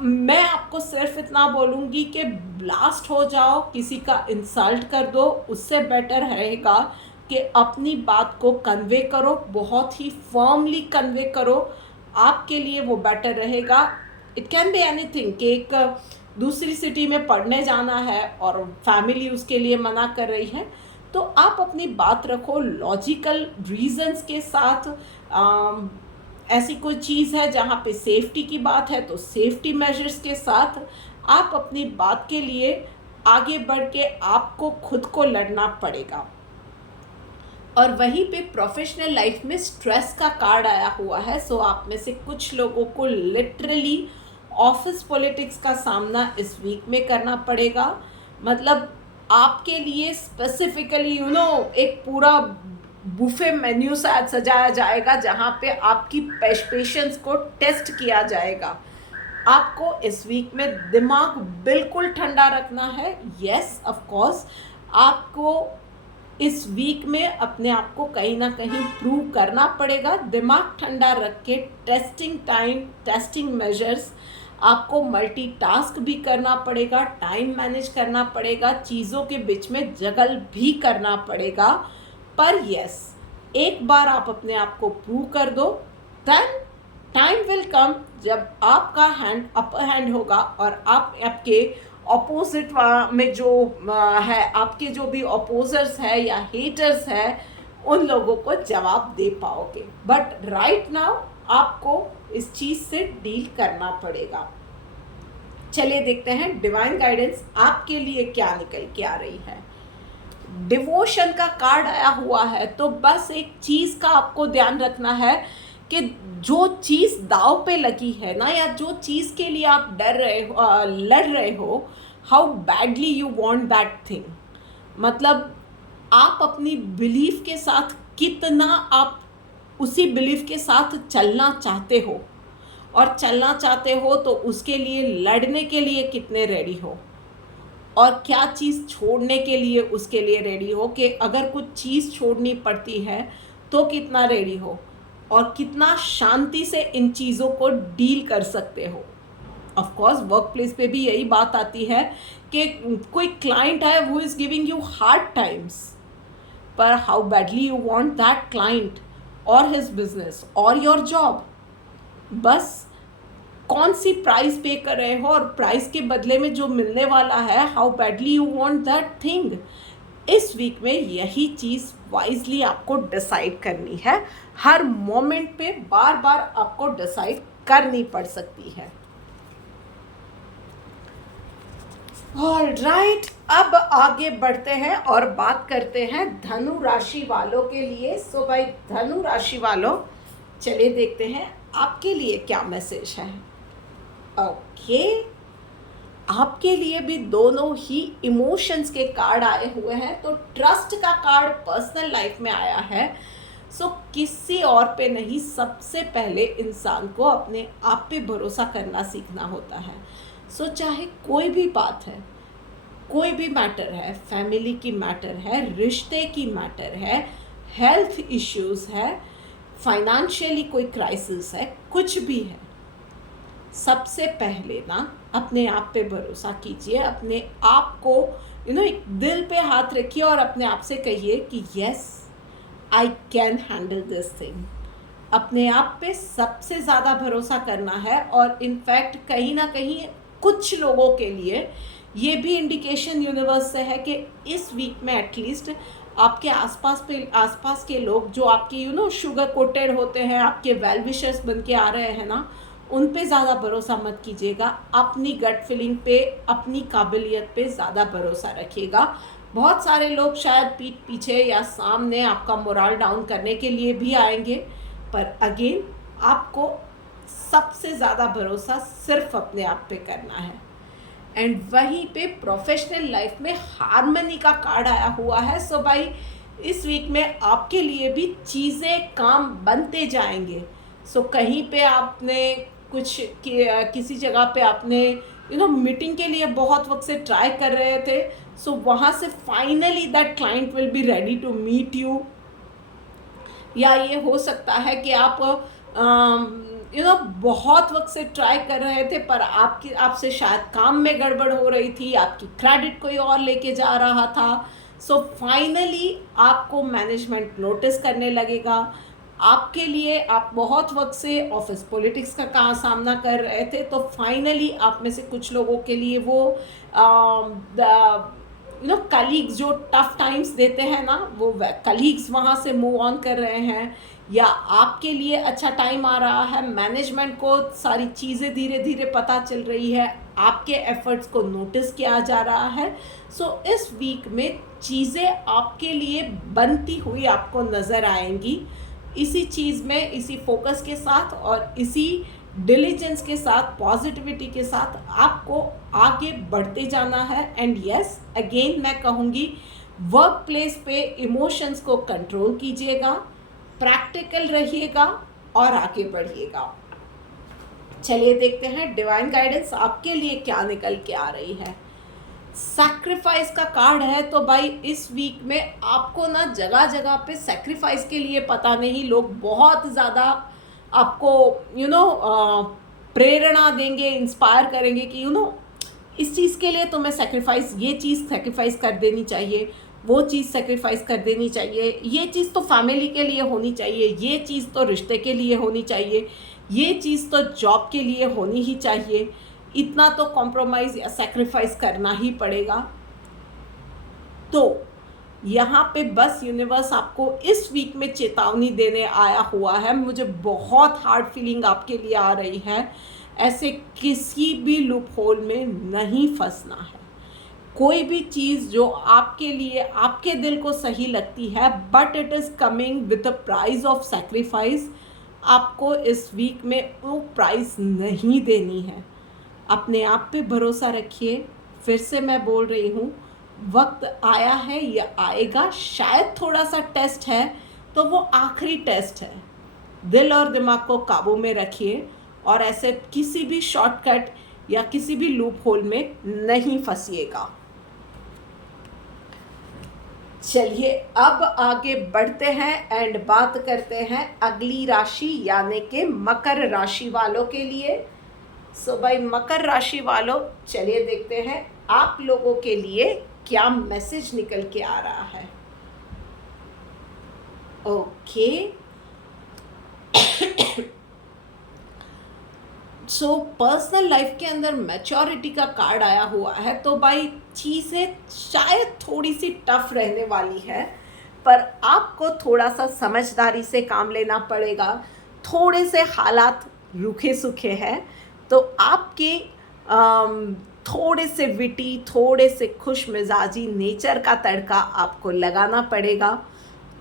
मैं आपको सिर्फ इतना बोलूँगी कि ब्लास्ट हो जाओ, किसी का इंसल्ट कर दो, उससे बेटर रहेगा कि अपनी बात को कन्वे करो, बहुत ही फर्मली कन्वे करो, आपके लिए वो बेटर रहेगा। इट कैन बी एनीथिंग कि एक दूसरी सिटी में पढ़ने जाना है और फैमिली उसके लिए मना कर रही है, तो आप अपनी बात रखो लॉजिकल रीजंस के साथ। ऐसी कोई चीज़ है जहाँ पे सेफ्टी की बात है तो सेफ्टी मेजर्स के साथ आप अपनी बात के लिए आगे बढ़ के आपको खुद को लड़ना पड़ेगा। और वहीं पे प्रोफेशनल लाइफ में स्ट्रेस का कार्ड आया हुआ है। सो आप में से कुछ लोगों को लिटरली ऑफिस पॉलिटिक्स का सामना इस वीक में करना पड़ेगा। मतलब आपके लिए स्पेसिफिकली एक पूरा बुफे मेन्यू शायद सजाया जाएगा जहाँ पे आपकी पेशेंस को टेस्ट किया जाएगा। आपको इस वीक में दिमाग बिल्कुल ठंडा रखना है। यस ऑफ कोर्स, आपको इस वीक में अपने आप को कहीं ना कहीं प्रूव करना पड़ेगा। दिमाग ठंडा रख के टेस्टिंग टाइम, टेस्टिंग मेजर्स, आपको मल्टीटास्क भी करना पड़ेगा, टाइम मैनेज करना पड़ेगा, चीज़ों के बीच में जगल भी करना पड़ेगा। पर यस, एक बार आप अपने आप को प्रूव कर दो, देन टाइम विल कम जब आपका हैंड अपर हैंड होगा और आप आपके ऑपोजिट में जो है, आपके जो भी ऑपोजर्स है या हेटर्स है, उन लोगों को जवाब दे पाओगे। बट राइट नाउ आपको इस चीज़ से डील करना पड़ेगा। चलिए देखते हैं डिवाइन गाइडेंस आपके लिए क्या निकल के आ रही है। डिवोशन का कार्ड आया हुआ है, तो बस एक चीज़ का आपको ध्यान रखना है कि जो चीज़ दाव पे लगी है ना, या जो चीज़ के लिए आप डर रहे हो, लड़ रहे हो, how badly you want that thing, मतलब आप अपनी बिलीफ के साथ कितना आप उसी बिलीफ के साथ चलना चाहते हो, और चलना चाहते हो तो उसके लिए लड़ने के लिए कितने रेडी हो, और क्या चीज़ छोड़ने के लिए उसके लिए रेडी हो, कि अगर कुछ चीज़ छोड़नी पड़ती है तो कितना रेडी हो, और कितना शांति से इन चीज़ों को डील कर सकते हो। ऑफ कोर्स वर्क प्लेस पे भी यही बात आती है कि कोई क्लाइंट है who is giving you hard times, पर how badly you want that client और हिज बिजनेस और योर जॉब, बस कौन सी प्राइस पे कर रहे हो, और प्राइस के बदले में जो मिलने वाला है, how badly you want that thing. इस वीक में यही चीज़ वाइजली आपको डिसाइड करनी है। हर मोमेंट पे बार बार आपको डिसाइड करनी पड़ सकती है। ऑलराइट, अब आगे बढ़ते हैं और बात करते हैं धनु राशि वालों के लिए। सो भाई धनु राशि वालों, चलिए देखते हैं आपके लिए क्या मैसेज है। ओके, आपके लिए भी दोनों ही इमोशंस के कार्ड आए हुए हैं। तो ट्रस्ट का कार्ड पर्सनल लाइफ में आया है। सो किसी और पे नहीं, सबसे पहले इंसान को अपने आप पे भरोसा करना सीखना होता है। सो चाहे कोई भी बात है, कोई भी मैटर है, फैमिली की मैटर है, रिश्ते की मैटर है, हेल्थ इश्यूज है, फाइनेंशियली कोई क्राइसिस है, कुछ भी है, सबसे पहले ना अपने आप पे भरोसा कीजिए। अपने आप को एक दिल पे हाथ रखिए और अपने आप से कहिए कि yes I can handle this thing. अपने आप पे सबसे ज़्यादा भरोसा करना है। और इनफैक्ट कहीं ना कहीं कुछ लोगों के लिए ये भी इंडिकेशन यूनिवर्स से है कि इस वीक में एटलीस्ट आपके आसपास के लोग जो आपके शुगर कोटेड होते हैं, आपके वेल विशर्स बन के आ रहे हैं ना, उन पे ज़्यादा भरोसा मत कीजिएगा। अपनी गट फीलिंग पे, अपनी काबिलियत पे ज़्यादा भरोसा रखिएगा। बहुत सारे लोग शायद पीठ पीछे या सामने आपका मोरल डाउन करने के लिए भी आएंगे, पर अगेन आपको सबसे ज़्यादा भरोसा सिर्फ अपने आप पे करना है। एंड वहीं पे प्रोफेशनल लाइफ में हार्मनी का कार्ड आया हुआ है। सो भाई इस वीक में आपके लिए भी चीज़ें काम बनते जाएंगे। सो कहीं पे आपने किसी जगह पे आपने मीटिंग के लिए बहुत वक्त से ट्राई कर रहे थे, सो वहाँ से finally that client will be ready to meet you. या ये हो सकता है कि आप बहुत वक्त से ट्राई कर रहे थे, पर आपसे शायद काम में गड़बड़ हो रही थी, आपकी क्रेडिट कोई और लेके जा रहा था। सो फाइनली आपको मैनेजमेंट नोटिस करने लगेगा। आपके लिए आप बहुत वक्त से ऑफिस पॉलिटिक्स का सामना कर रहे थे, तो फाइनली आप में से कुछ लोगों के लिए वो कलीग्स जो टफ टाइम्स देते हैं ना, वो कलीग्स वहाँ से मूव ऑन कर रहे हैं। या आपके लिए अच्छा टाइम आ रहा है, मैनेजमेंट को सारी चीज़ें धीरे धीरे पता चल रही है, आपके एफर्ट्स को नोटिस किया जा रहा है। सो इस वीक में चीज़ें आपके लिए बनती हुई आपको नज़र आएंगी। इसी चीज़ में, इसी फोकस के साथ और इसी डिलीजेंस के साथ, पॉजिटिविटी के साथ आपको आगे बढ़ते जाना है। एंड यस, अगेन मैं कहूँगी वर्क प्लेस पे इमोशंस को कंट्रोल कीजिएगा, प्रैक्टिकल रहिएगा और आगे बढ़िएगा। चलिए देखते हैं डिवाइन गाइडेंस आपके लिए क्या निकल के आ रही है। सैक्रिफाइस का कार्ड है। तो भाई इस वीक में आपको ना जगह जगह पे सैक्रिफाइस के लिए, पता नहीं, लोग बहुत ज़्यादा आपको प्रेरणा देंगे, इंस्पायर करेंगे कि इस चीज़ के लिए तुम्हें सैक्रिफाइस, ये चीज़ सैक्रिफाइस कर देनी चाहिए, वो चीज़ सेक्रीफाइस कर देनी चाहिए, ये चीज़ तो फैमिली के लिए होनी चाहिए, ये चीज़ तो रिश्ते के लिए होनी चाहिए, ये चीज़ तो जॉब के लिए होनी ही चाहिए, इतना तो कॉम्प्रोमाइज़ या सेक्रीफाइस करना ही पड़ेगा। तो यहाँ पे बस यूनिवर्स आपको इस वीक में चेतावनी देने आया हुआ है। मुझे बहुत हार्ड फीलिंग आपके लिए आ रही है। ऐसे किसी भी लूप होल में नहीं फंसना है। कोई भी चीज़ जो आपके लिए आपके दिल को सही लगती है but it is coming with a price of sacrifice, आपको इस वीक में वो प्राइस नहीं देनी है। अपने आप पे भरोसा रखिए। फिर से मैं बोल रही हूँ, वक्त आया है या आएगा, शायद थोड़ा सा टेस्ट है तो वो आखिरी टेस्ट है। दिल और दिमाग को काबू में रखिए और ऐसे किसी भी शॉर्टकट या किसी भी लूप होल में नहीं फंसिएगा। चलिए अब आगे बढ़ते हैं एंड बात करते हैं अगली राशि यानी कि मकर राशि वालों के लिए। सो भाई मकर राशि वालों, चलिए देखते हैं आप लोगों के लिए क्या मैसेज निकल के आ रहा है। ओके, सो पर्सनल लाइफ के अंदर मैच्योरिटी का कार्ड आया हुआ है। तो भाई चीज़ें शायद थोड़ी सी टफ रहने वाली है, पर आपको थोड़ा सा समझदारी से काम लेना पड़ेगा। थोड़े से हालात रूखे सूखे हैं तो आपके थोड़े से विटी, थोड़े से खुश मिजाजी नेचर का तड़का आपको लगाना पड़ेगा।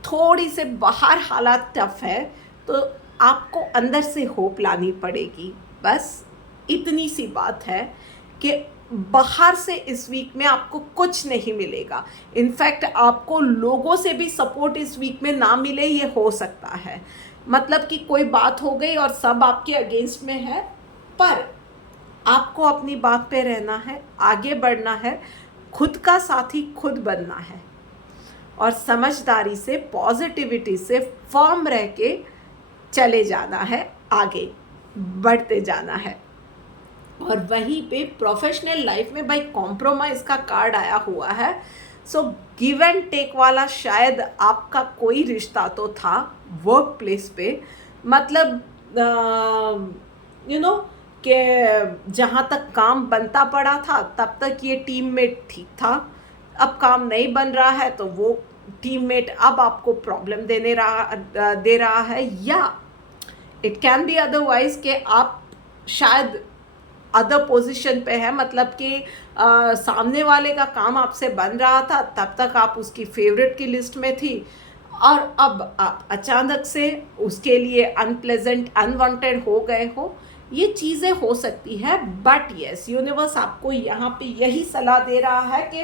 थोड़ी से बाहर हालात टफ है तो आपको अंदर से होप लानी पड़ेगी। बस इतनी सी बात है कि बाहर से इस वीक में आपको कुछ नहीं मिलेगा। इनफैक्ट आपको लोगों से भी सपोर्ट इस वीक में ना मिले, ये हो सकता है। मतलब कि कोई बात हो गई और सब आपके अगेंस्ट में है, पर आपको अपनी बात पे रहना है, आगे बढ़ना है, खुद का साथी खुद बनना है और समझदारी से, पॉजिटिविटी से फर्म रह के चले जाना है, आगे बढ़ते जाना है। और वहीं पे प्रोफेशनल लाइफ में भाई कॉम्प्रोमाइज़ का कार्ड आया हुआ है। सो गिव एंड टेक वाला शायद आपका कोई रिश्ता तो था वर्क प्लेस पे, मतलब कि जहाँ तक काम बनता पड़ा था तब तक ये टीममेट ठीक था। अब काम नहीं बन रहा है तो वो टीममेट अब आपको प्रॉब्लम दे रहा है, या इट कैन बी अदरवाइज कि आप शायद अदर पोजीशन पे है, मतलब कि सामने वाले का काम आपसे बन रहा था, तब तक आप उसकी फेवरेट की लिस्ट में थी और अब आप अचानक से उसके लिए अनप्लेजेंट, अनवांटेड हो गए हो। ये चीज़ें हो सकती है, बट यस यूनिवर्स आपको यहाँ पे यही सलाह दे रहा है कि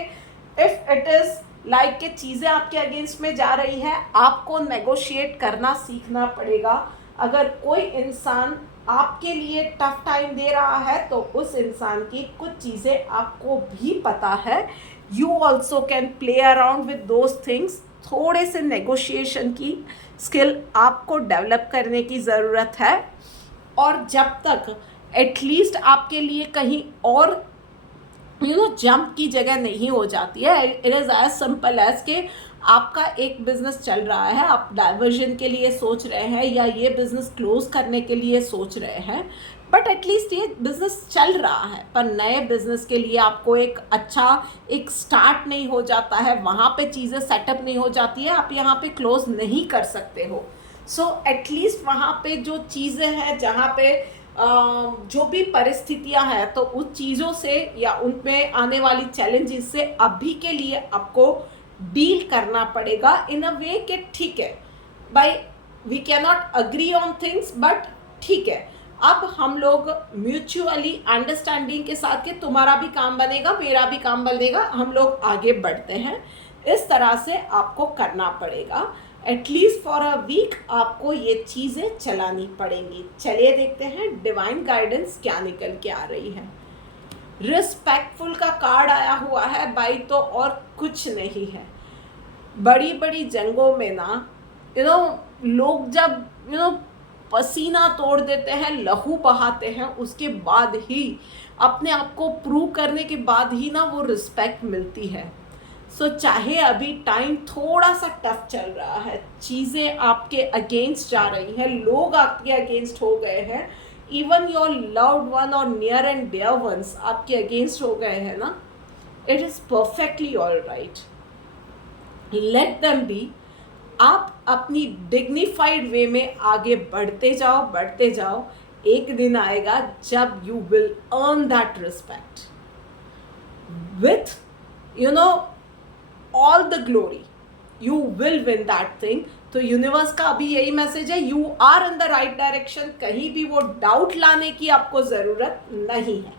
इफ़ इट इज़ लाइक कि चीज़ें आपके अगेंस्ट में जा रही है, आपको नेगोशिएट करना सीखना पड़ेगा। अगर कोई इंसान आपके लिए टफ टाइम दे रहा है तो उस इंसान की कुछ चीज़ें आपको भी पता है। You also can play around with those things. थोड़े से नेगोशिएशन की स्किल आपको डेवलप करने की ज़रूरत है। और जब तक एटलीस्ट आपके लिए कहीं और जंप की जगह नहीं हो जाती है, it is as simple as कि आपका एक बिज़नेस चल रहा है, आप डाइवर्जन के लिए सोच रहे हैं या ये बिज़नेस क्लोज करने के लिए सोच रहे हैं, बट एटलीस्ट ये बिज़नेस चल रहा है, पर नए बिज़नेस के लिए आपको एक अच्छा एक स्टार्ट नहीं हो जाता है, वहाँ पे चीज़ें सेटअप नहीं हो जाती है, आप यहाँ पे क्लोज नहीं कर सकते हो। सो एटलीस्ट वहाँ पे जो चीज़ें हैं, जहाँ पे जो भी परिस्थितियां हैं, तो उस चीज़ों से या उनमें आने वाली चैलेंजेस से अभी के लिए आपको डील करना पड़ेगा इन अ वे कि ठीक है भाई, we can not agree on things, but ठीक है, अब हम लोग म्यूचुअली अंडरस्टैंडिंग के साथ कि तुम्हारा भी काम बनेगा, मेरा भी काम बनेगा, हम लोग आगे बढ़ते हैं, इस तरह से आपको करना पड़ेगा। एटलीस्ट फॉर अ वीक आपको ये चीज़ें चलानी पड़ेंगी। चलिए देखते हैं डिवाइन गाइडेंस क्या निकल के आ रही है। रिस्पेक्टफुल का कार्ड आया हुआ है भाई, तो और कुछ नहीं है। बड़ी बड़ी जंगों में ना लोग जब पसीना तोड़ देते हैं, लहू बहाते हैं, उसके बाद ही अपने आप को प्रूव करने के बाद ही ना वो रिस्पेक्ट मिलती है। सो चाहे अभी टाइम थोड़ा सा टफ चल रहा है, चीज़ें आपके अगेंस्ट जा रही हैं, लोग आपके अगेंस्ट हो गए हैं, इवन योर लव्ड वन और नियर एंड डियर वंस आपके अगेंस्ट हो गए हैं ना, it is perfectly all right, let them be. आप अपनी डिग्निफाइड वे में आगे बढ़ते जाओ। एक दिन आएगा जब you will earn that respect with all the glory, you will win that thing. तो यूनिवर्स का अभी यही मैसेज है, you are in the right direction, कहीं भी वो डाउट लाने की आपको ज़रूरत नहीं है।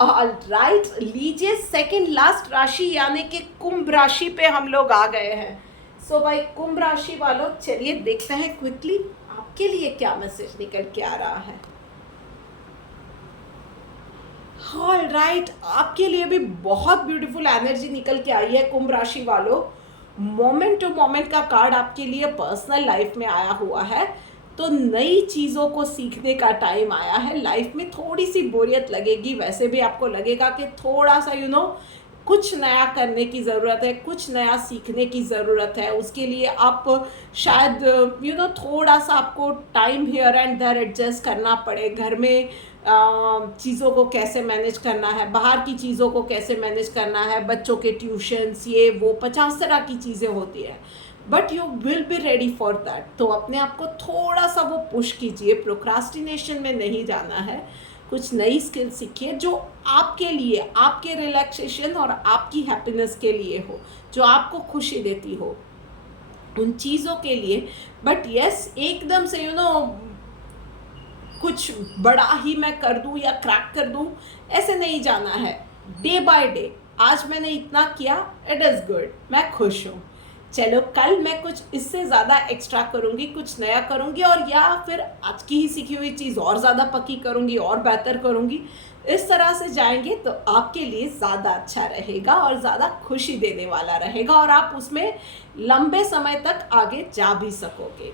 ऑलराइट, लीजिए सेकंड लास्ट राशि यानी कि कुंभ राशि पे हम लोग आ गए हैं। सो भाई कुंभ राशि वालों, चलिए देखते हैं क्विकली आपके लिए क्या मैसेज निकल के आ रहा है। ऑलराइट, आपके लिए भी बहुत ब्यूटीफुल एनर्जी निकल के आई है कुंभ राशि वालों। मोमेंट टू मोमेंट का कार्ड आपके लिए पर्सनल लाइफ में आया हुआ है, तो नई चीज़ों को सीखने का टाइम आया है। लाइफ में थोड़ी सी बोरियत लगेगी, वैसे भी आपको लगेगा कि थोड़ा सा कुछ नया करने की ज़रूरत है, कुछ नया सीखने की ज़रूरत है। उसके लिए आप शायद थोड़ा सा आपको time here and there adjust करना पड़े। घर में चीज़ों को कैसे मैनेज करना है, बाहर की चीज़ों को कैसे मैनेज करना है, बच्चों के ट्यूशन्स, ये वो 50 तरह की चीज़ें होती है, but you will be ready for that. तो अपने आप को थोड़ा सा वो पुश कीजिए, प्रोक्रास्टिनेशन में नहीं जाना है। कुछ नई स्किल सीखिए जो आपके लिए, आपके रिलैक्सेशन और आपकी हैप्पीनेस के लिए हो, जो आपको खुशी देती हो, उन चीज़ों के लिए। बट यस, एकदम से कुछ बड़ा ही मैं कर दूं या क्रैक कर दूं, ऐसे नहीं जाना है। डे बाय डे, आज मैंने इतना किया, इट इज़ गुड, मैं खुश हूँ। चलो कल मैं कुछ इससे ज़्यादा एक्स्ट्रा करूँगी, कुछ नया करूँगी, और या फिर आज की ही सीखी हुई चीज़ और ज़्यादा पक्की करूँगी और बेहतर करूँगी। इस तरह से जाएंगे तो आपके लिए ज़्यादा अच्छा रहेगा और ज़्यादा खुशी देने वाला रहेगा, और आप उसमें लंबे समय तक आगे जा भी सकोगे।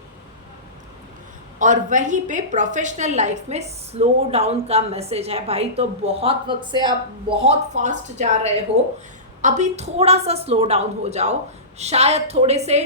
और वहीं पे प्रोफेशनल लाइफ में स्लो डाउन का मैसेज है भाई। तो बहुत वक्त से आप बहुत फास्ट जा रहे हो, अभी थोड़ा सा स्लो डाउन हो जाओ। शायद थोड़े से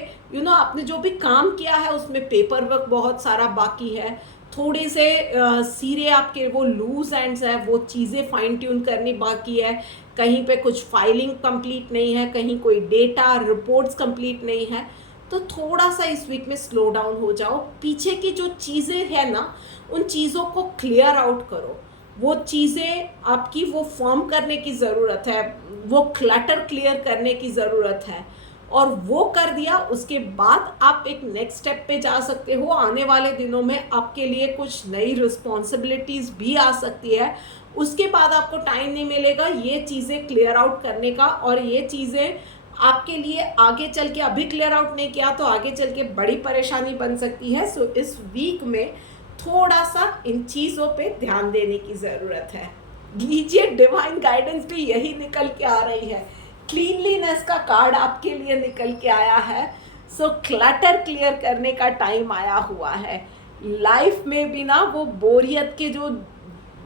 आपने जो भी काम किया है उसमें पेपर वर्क बहुत सारा बाकी है, थोड़े से सिरे आपके वो लूज एंड्स है, वो चीज़ें फाइन ट्यून करनी बाकी है। कहीं पे कुछ फाइलिंग कंप्लीट नहीं है, कहीं कोई डेटा रिपोर्ट्स कंप्लीट नहीं है। तो थोड़ा सा इस वीक में स्लो डाउन हो जाओ। पीछे की जो चीज़ें हैं ना, उन चीज़ों को क्लियर आउट करो। वो चीज़ें आपकी वो फॉर्म करने की ज़रूरत है, वो क्लटर क्लियर करने की ज़रूरत है, और वो कर दिया उसके बाद आप एक नेक्स्ट स्टेप पे जा सकते हो। आने वाले दिनों में आपके लिए कुछ नई रिस्पॉन्सिबिलिटीज़ भी आ सकती है, उसके बाद आपको टाइम नहीं मिलेगा ये चीज़ें क्लियर आउट करने का, और ये चीज़ें आपके लिए आगे चल के, अभी क्लियर आउट नहीं किया तो आगे चल के बड़ी परेशानी बन सकती है। सो इस वीक में थोड़ा सा इन चीज़ों पे ध्यान देने की ज़रूरत है। लीजिए, डिवाइन गाइडेंस भी यही निकल के आ रही है। क्लीनलीनेस का कार्ड आपके लिए निकल के आया है। सो क्लटर क्लियर करने का टाइम आया हुआ है। लाइफ में भी ना वो बोरियत के जो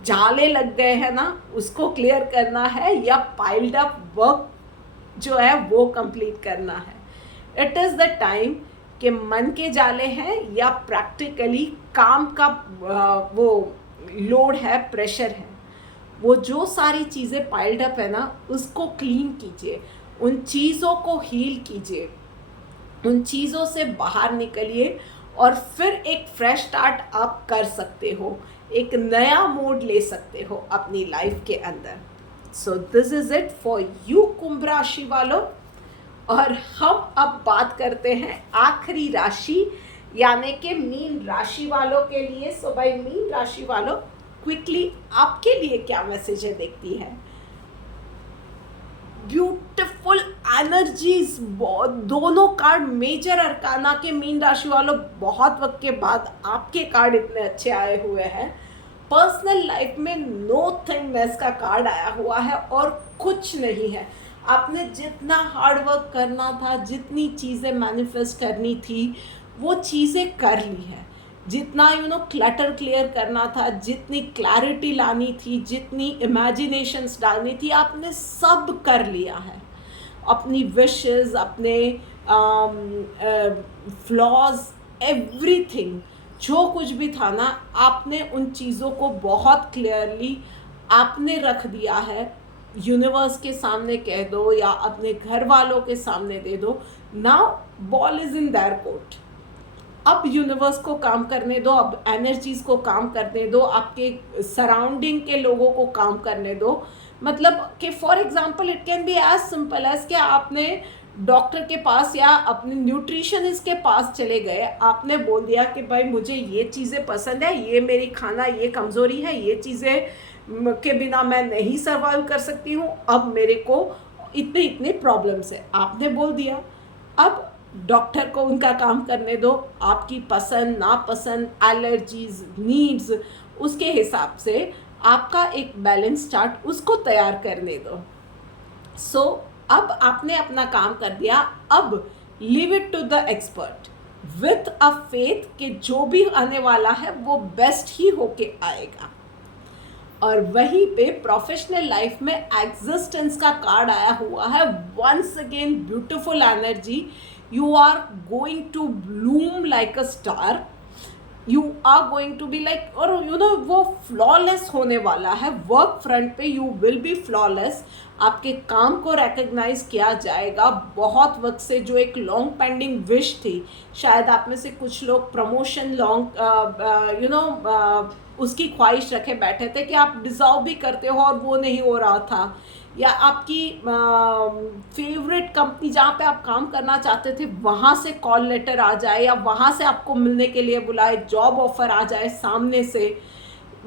जाले लग गए हैं ना, उसको क्लियर करना है, या पाइल्ड अप वर्क जो है वो कंप्लीट करना है। इट इज़ द टाइम कि मन के जाले हैं या प्रैक्टिकली काम का वो लोड है, प्रेशर है, वो जो सारी चीज़ें पाइल्ड अप है ना, उसको क्लीन कीजिए, उन चीज़ों को हील कीजिए, उन चीज़ों से बाहर निकलिए, और फिर एक फ्रेश स्टार्ट आप कर सकते हो, एक नया मोड ले सकते हो अपनी लाइफ के अंदर। So this is it for you कुंभ राशि वालों। और हम अब बात करते हैं आखिरी राशि यानी कि मीन राशि वालों के लिए। सो भाई मीन राशि वालों, क्विकली आपके लिए क्या मैसेज है देखती है। ब्यूटिफुल एनर्जीज, दोनों कार्ड मेजर अरकाना के मीन राशि वालों, बहुत वक्त के बाद आपके कार्ड इतने अच्छे आए हुए हैं। पर्सनल लाइफ में नोथिंगनेस का कार्ड आया हुआ है और कुछ नहीं है। आपने जितना हार्ड वर्क करना था, जितनी चीज़ें मैनिफेस्ट करनी थी, वो चीज़ें कर ली है। जितना क्लटर क्लियर करना था, जितनी क्लैरिटी लानी थी, जितनी इमेजिनेशंस डालनी थी, आपने सब कर लिया है। अपनी विशेस, अपने फ्लॉज, एवरीथिंग जो कुछ भी था ना, आपने उन चीज़ों को बहुत क्लियरली आपने रख दिया है। यूनिवर्स के सामने कह दो या अपने घर वालों के सामने दे दो, now ball is in their court. अब यूनिवर्स को काम करने दो, अब एनर्जीज को काम करने दो, आपके सराउंडिंग के लोगों को काम करने दो। मतलब कि for example it can be as simple as कि आपने डॉक्टर के पास या अपने न्यूट्रिशनिस्ट के पास चले गए, आपने बोल दिया कि भाई मुझे ये चीज़ें पसंद है, ये मेरी खाना, ये कमज़ोरी है, ये चीज़ें के बिना मैं नहीं सर्वाइव कर सकती हूँ, अब मेरे को इतने इतने प्रॉब्लम्स है, आपने बोल दिया। अब डॉक्टर को उनका काम करने दो, आपकी पसंद नापसंद, एलर्जीज, नीड्स, उसके हिसाब से आपका एक बैलेंस चार्ट उसको तैयार करने दो। सो अब आपने अपना काम कर दिया, अब leave it to the expert with a faith कि जो भी आने वाला है वो बेस्ट ही होके आएगा। और वहीं पे प्रोफेशनल लाइफ में एग्जिस्टेंस का कार्ड आया हुआ है। Once again beautiful energy, you are going to bloom like a star, you are going to be like, और यू नो वो फ्लॉलेस होने वाला है। वर्क फ्रंट पे यू विल बी फ्लॉलेस, आपके काम को रिकग्नाइज किया जाएगा। बहुत वक्त से जो एक लॉन्ग पेंडिंग विश थी, शायद आप में से कुछ लोग प्रमोशन लॉन्ग उसकी ख्वाहिश रखे बैठे थे कि आप डिज़र्व भी करते हो और वो नहीं हो रहा था, या आपकी फेवरेट कंपनी जहाँ पे आप काम करना चाहते थे वहाँ से कॉल लेटर आ जाए, या वहाँ से आपको मिलने के लिए बुलाए, जॉब ऑफर आ जाए सामने से,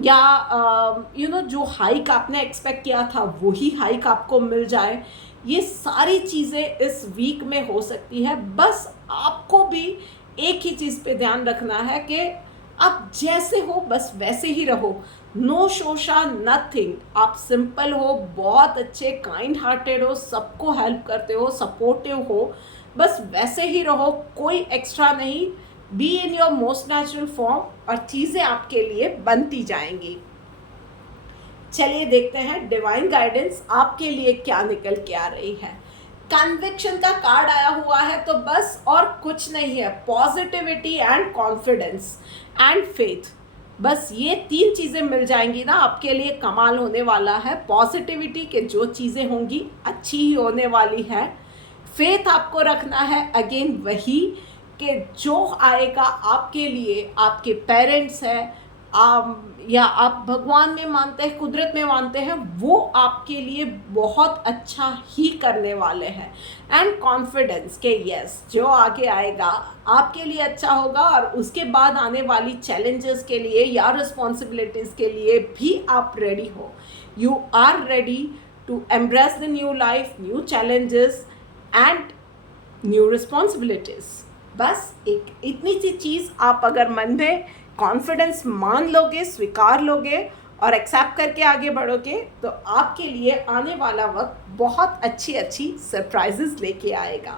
या जो हाइक आपने एक्सपेक्ट किया था वही हाइक आपको मिल जाए। ये सारी चीज़ें इस वीक में हो सकती है। बस आपको भी एक ही चीज़ पे ध्यान रखना है कि आप जैसे हो बस वैसे ही रहो, नो शोशा नथिंग। आप सिंपल हो, बहुत अच्छे काइंड हार्टेड हो, सबको हेल्प करते हो, सपोर्टिव हो, बस वैसे ही रहो, कोई एक्स्ट्रा नहीं। Be in your most natural form और चीज़ें आपके लिए बनती जाएंगी। चलिए देखते हैं डिवाइन गाइडेंस आपके लिए क्या निकल के आ रही है। कन्विक्शन का कार्ड आया हुआ है, तो बस और कुछ नहीं है, positivity and confidence and faith, बस ये तीन चीज़ें मिल जाएंगी ना, आपके लिए कमाल होने वाला है। पॉजिटिविटी के जो चीज़ें होंगी अच्छी ही होने वाली है। फेथ आपको रखना है, अगेन वही कि जो आएगा आपके लिए, आपके पेरेंट्स हैं या आप भगवान में मानते हैं, कुदरत में मानते हैं, वो आपके लिए बहुत अच्छा ही करने वाले हैं। एंड कॉन्फिडेंस के यस, जो आगे आएगा आपके लिए अच्छा होगा, और उसके बाद आने वाली चैलेंजेस के लिए या रिस्पॉन्सिबिलिटीज़ के लिए भी आप रेडी हो। You are ready to embrace the new life, new challenges and new responsibilities. बस एक इतनी सी चीज़ आप अगर मन में कॉन्फिडेंस मान लोगे, स्वीकार लोगे और एक्सेप्ट करके आगे बढ़ोगे, तो आपके लिए आने वाला वक्त बहुत अच्छी अच्छी सरप्राइजेस लेके आएगा।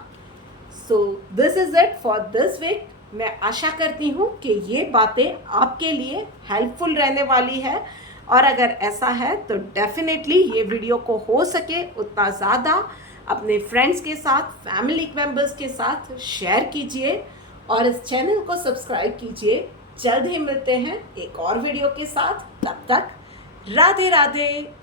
So this is it for this week. मैं आशा करती हूँ कि ये बातें आपके लिए हेल्पफुल रहने वाली है, और अगर ऐसा है तो डेफिनेटली ये वीडियो को हो सके उतना ज़्यादा अपने फ्रेंड्स के साथ, फैमिली मेम्बर्स के साथ शेयर कीजिए और इस चैनल को सब्सक्राइब कीजिए। जल्द ही मिलते हैं एक और वीडियो के साथ, तब तक राधे राधे।